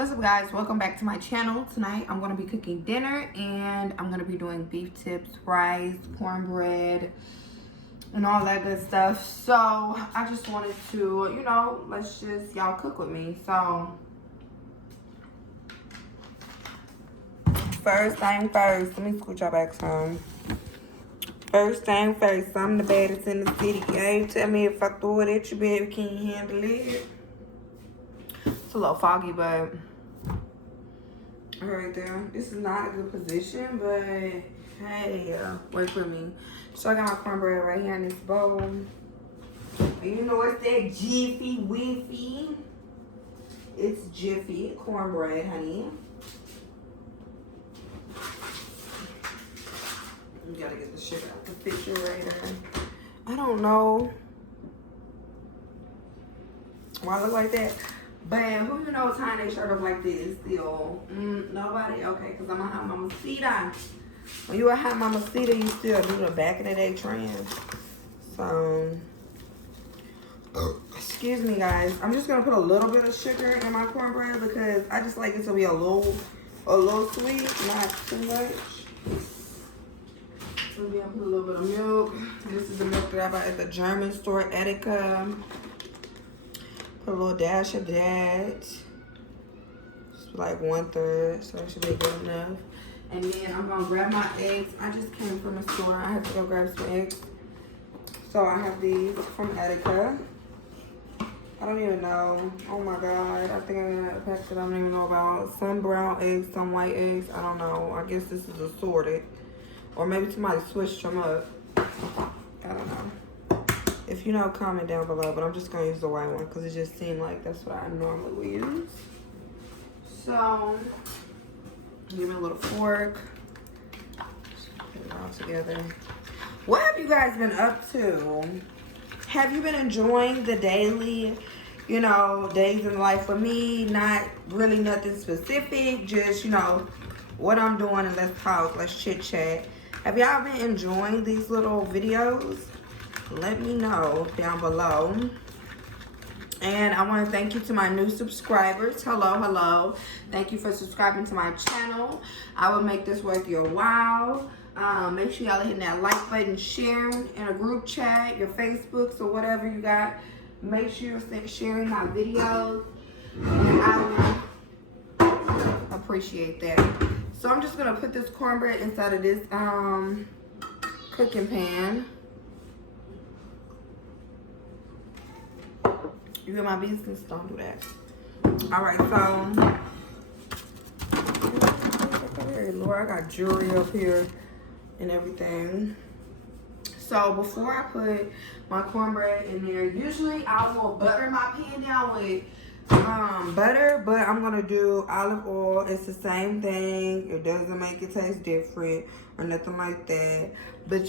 What's up, guys? Welcome back to my channel. Tonight I'm going to be cooking dinner and I'm going to be doing beef tips, rice, cornbread, and all that good stuff. So I just wanted to, let's just y'all cook with me. So first thing first, let me scoot y'all back some. First thing first, I'm the baddest in the city. You tell me if I throw it at you, baby, can you handle it? It's a little foggy, but right there. This is not a good position, but hey, wait for me. So I got my cornbread right here in this bowl. And you know it's that Jiffy Wiffy. It's Jiffy cornbread, honey. You gotta get the shit out the refrigerator. I don't know why I look like that. But who you know tying their shirt up like this still? Nobody? Okay, because I'm a hot mamacita. When you a hot mamacita, you still do the back of the day trend. So, excuse me, guys. I'm just going to put a little bit of sugar in my cornbread because I just like it to be a little sweet, not too much. So we're going to put a little bit of milk. This is the milk that I bought at the German store, Edeka. Put a little dash of that. Just like 1/3, so that should be good enough. And then I'm gonna grab my eggs. I just came from the store. I have to go grab some eggs. So I have these from Edeka. I don't even know. Oh my god. I think I got a pack that I don't even know about. Some brown eggs, some white eggs. I don't know. I guess this is assorted. Or maybe somebody switched them up. I don't know. If you know, comment down below, but I'm just going to use the white one because it just seemed like that's what I normally would use. So, give me a little fork. Put it all together. What have you guys been up to? Have you been enjoying the daily, days in life for me? Not really nothing specific, just, what I'm doing, and let's talk, let's chit chat. Have y'all been enjoying these little videos? Let me know down below. And I want to thank you to my new subscribers. Hello. Thank you for subscribing to my channel. I will make this worth your while. Make sure y'all are hitting that like button, sharing in a group chat, your Facebooks or whatever you got. Make sure you're sharing my videos. And I will appreciate that. So I'm just going to put this cornbread inside of this cooking pan. You hear my business? Don't do that. Alright, so Lord, I got jewelry up here and everything. So before I put my cornbread in there, usually I will butter my pan down with butter, but I'm gonna do olive oil. It's the same thing. It doesn't make it taste different or nothing like that. But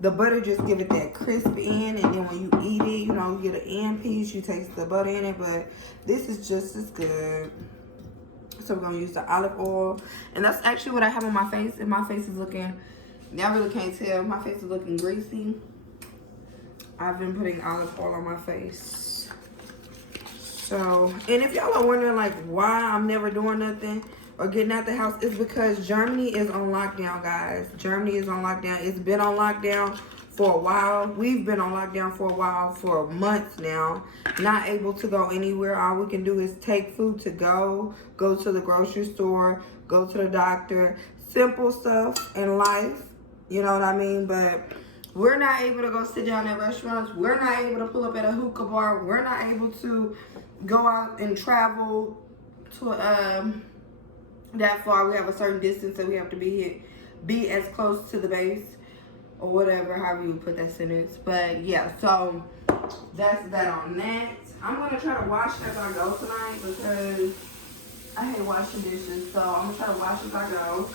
the butter just give it that crisp end, and then when you eat it, you get an end piece, you taste the butter in it, but this is just as good. So we're gonna use the olive oil, and that's actually what I have on my face, and my face is looking, y'all really can't tell, my face is looking greasy. I've been putting olive oil on my face. So, and if y'all are wondering like why I'm never doing nothing or getting out the house, it's because Germany is on lockdown, guys. Germany is on lockdown. It's been on lockdown for a while. We've been on lockdown for a while, for months now. Not able to go anywhere. All we can do is take food to go to the grocery store, go to the doctor. Simple stuff in life, you know what I mean? But we're not able to go sit down at restaurants. We're not able to pull up at a hookah bar. We're not able to go out and travel to that far. We have a certain distance that we have to be as close to the base or whatever, however you put that sentence. But yeah, so that's that on that. I'm gonna try to wash as I go tonight because I hate washing dishes. So I'm gonna try to wash as I go.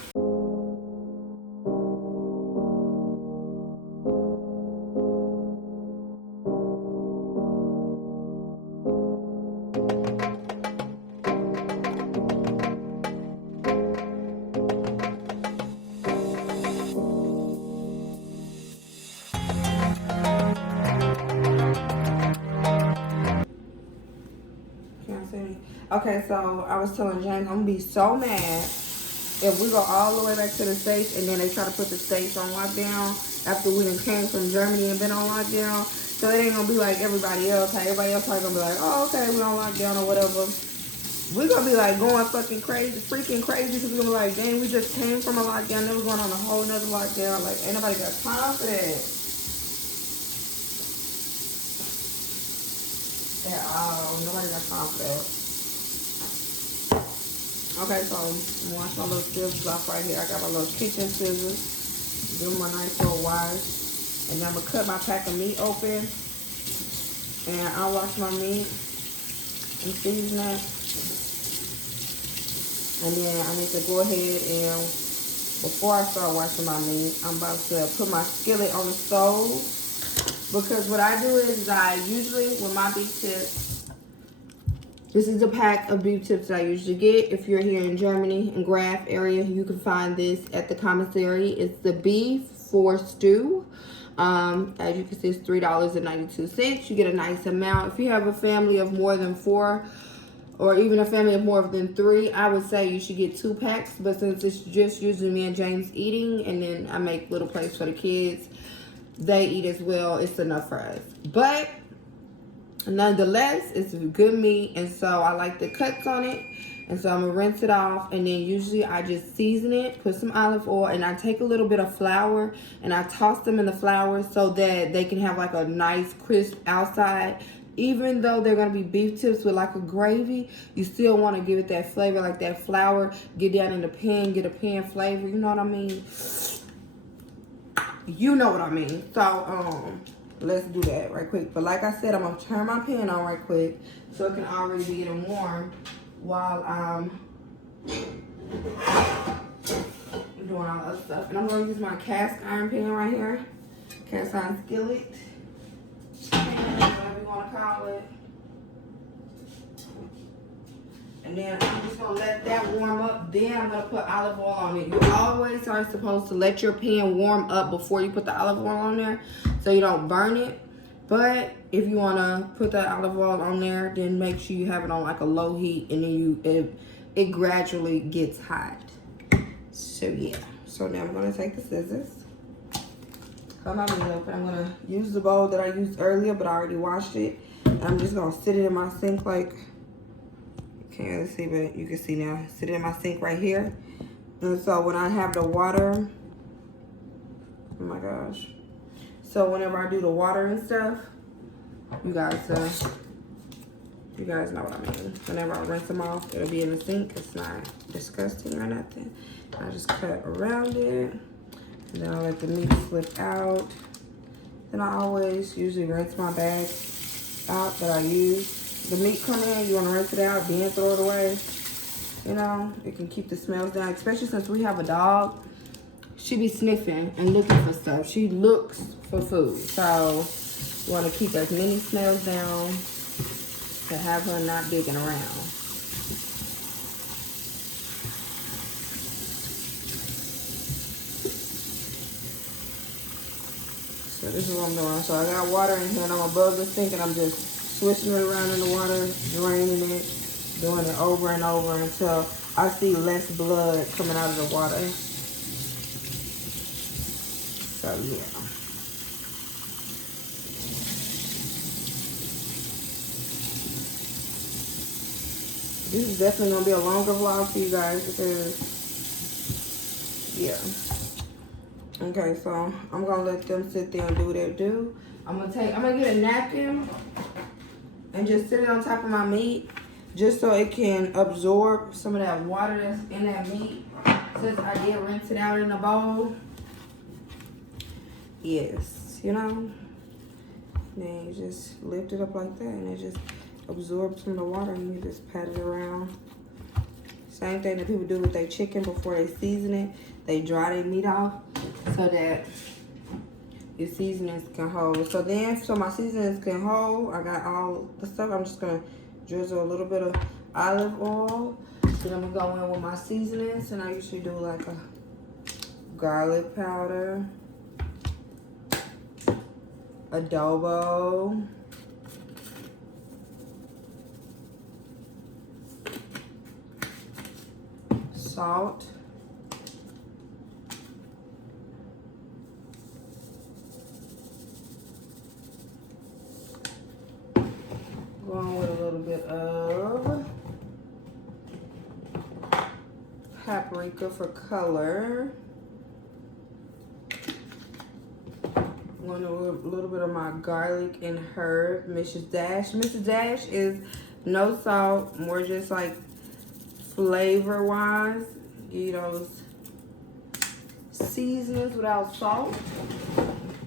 Okay, so I was telling James, I'm gonna be so mad if we go all the way back to the States and then they try to put the States on lockdown after we done came from Germany and been on lockdown. So it ain't gonna be like everybody else. How everybody else probably gonna be like, oh, okay, we on lockdown or whatever. We're gonna be like going fucking crazy, freaking crazy, because we're gonna be like, dang, we just came from a lockdown, then we're going on a whole nother lockdown. Like, ain't nobody got time for that. At all. Nobody got time for that. Okay, so I'm gonna wash my little scissors off right here. I got my little kitchen scissors. Do my nice little wash. And then I'm gonna cut my pack of meat open. And I'll wash my meat and season it. And then I need to go ahead and, before I start washing my meat, I'm about to put my skillet on the stove. Because what I do is I usually, with my beef tips, this is a pack of beef tips that I usually get. If you're here in Germany, in Graf area, you can find this at the commissary. It's the beef for stew. As you can see, it's $3.92. You get a nice amount. If you have a family of more than 4, or even a family of more than 3, I would say you should get 2 packs. But since it's just usually me and James eating, and then I make little plates for the kids, they eat as well, it's enough for us. But nonetheless, it's good meat, and so I like the cuts on it. And so I'm gonna rinse it off, and then usually I just season it, put some olive oil, and I take a little bit of flour and I toss them in the flour so that they can have like a nice crisp outside. Even though they're gonna be beef tips with like a gravy, you still want to give it that flavor, like that flour. Get down in the pan, get a pan flavor. You know what I mean? You know what I mean. So let's do that right quick. But like I said, I'm gonna turn my pan on right quick so it can already be getting warm while I'm doing all that stuff. And I'm gonna use my cast iron pan right here, cast iron skillet, whatever you wanna call it. And then I'm just gonna let that warm up. Then I'm gonna put olive oil on it. You always are supposed to let your pan warm up before you put the olive oil on there so you don't burn it. But if you wanna put that olive oil on there, then make sure you have it on like a low heat, and then it gradually gets hot. So yeah. So now I'm gonna take the scissors, cut my meat open. I'm gonna use the bowl that I used earlier, but I already washed it. And I'm just gonna sit it in my sink like, can't really see, but you can see now. Sit it in my sink right here. And so when I have the water, oh my gosh. So whenever I do the water and stuff, you guys know what I mean. Whenever I rinse them off, it'll be in the sink. It's not disgusting or nothing. I just cut around it, and then I let the meat slip out. Then I always usually rinse my bag out that I use. The meat come in, you want to rinse it out, then throw it away. You know, it can keep the smells down, especially since we have a dog. She be sniffing and looking for stuff. She looks for food. So you want to keep as many smells down to have her not digging around. So this is what I'm doing. So I got water in here, and I'm above the sink, and I'm just swishing it around in the water, draining it, doing it over and over until I see less blood coming out of the water. So yeah. This is definitely gonna be a longer vlog for you guys because, yeah. Okay, so I'm gonna let them sit there and do what they do. I'm gonna get a napkin and just sit it on top of my meat just so it can absorb some of that water that's in that meat. Since I did rinse it out in a bowl. Yes, you know. Then you just lift it up like that and it just absorbs some of the water, and you just pat it around. Same thing that people do with their chicken before they season it. They dry their meat off so that your seasonings can hold. So my seasonings can hold. I got all the stuff. I'm just gonna drizzle a little bit of olive oil. Then I'm gonna go in with my seasonings, and I usually do like a garlic powder, adobo, salt. Going with a little bit of paprika for color. Going a little bit of my garlic and herb, Mrs. Dash. Mrs. Dash is no salt, more just like flavor wise. Give you those seasonings without salt.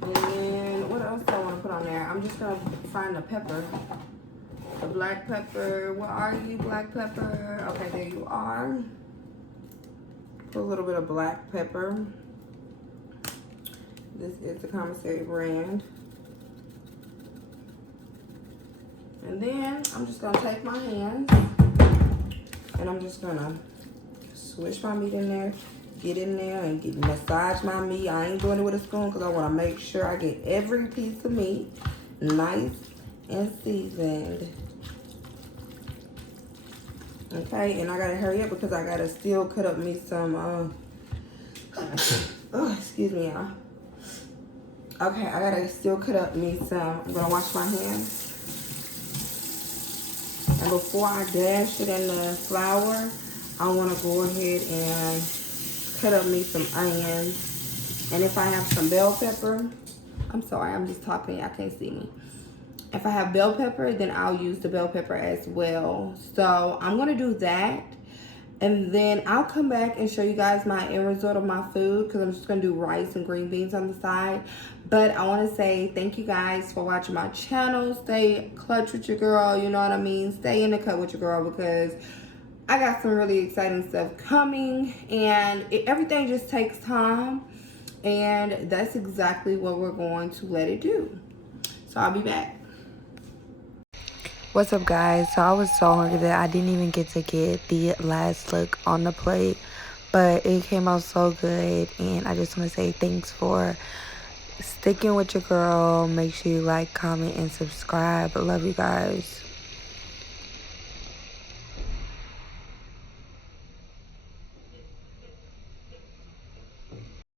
And then what else do I want to put on there? I'm just gonna find the pepper. The black pepper. Where are you, black pepper? Okay, there you are. Put a little bit of black pepper. This is the commissary brand. And then I'm just gonna take my hands and I'm just gonna swish my meat in there, get in there and massage my meat. I ain't doing it with a spoon because I want to make sure I get every piece of meat nice and seasoned. Okay, and I gotta hurry up because I gotta still cut up me some oh, excuse me, y'all. Okay, I gotta still cut up me some. I'm gonna wash my hands. And before I dash it in the flour, I wanna go ahead and cut up me some onions. And if I have some bell pepper, I'm sorry, I'm just talking, y'all can't see me. If I have bell pepper, then I'll use the bell pepper as well. So I'm gonna do that. And then I'll come back and show you guys my end result of my food because I'm just going to do rice and green beans on the side. But I want to say thank you guys for watching my channel. Stay clutch with your girl, you know what I mean? Stay in the cut with your girl because I got some really exciting stuff coming. And everything just takes time. And that's exactly what we're going to let it do. So I'll be back. What's up, guys? So I was so hungry that I didn't even get to get the last look on the plate, but it came out so good. And I just want to say thanks for sticking with your girl. Make sure you like, comment, and subscribe. I love you guys.